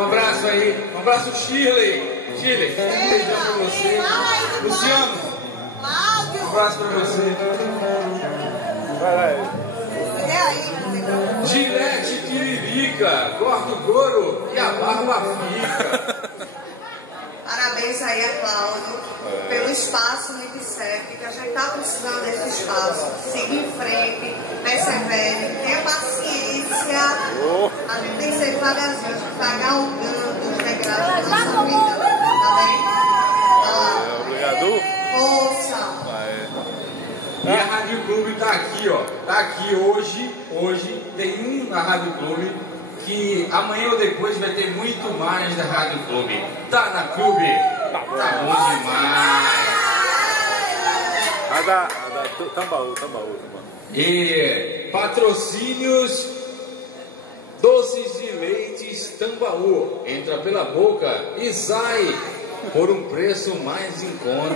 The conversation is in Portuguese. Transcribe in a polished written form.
Um abraço aí. Um abraço, Shirley. Shirley, um beijão pra você. Luciano, um abraço pra você. Vai. Gilete Tiririca, corta o couro e a barba fica. Parabéns aí a Cláudio pelo espaço no IPSEP, que a gente está precisando desse espaço. Siga em frente, persevere, tenha paciência. A gente tem que ser devagarzinho, está galgando os degraus da nossa vida. Tá bem? Obrigado. Força! E a Rádio Clube tá aqui, ó. Tá aqui hoje. Hoje tem um na Rádio Clube que amanhã ou depois vai ter muito mais da Rádio Clube. Tá na Clube? Tá bom demais. A da Tambaú. E patrocínios doces de leites Tambaú. Entra pela boca e sai por um preço mais em conta.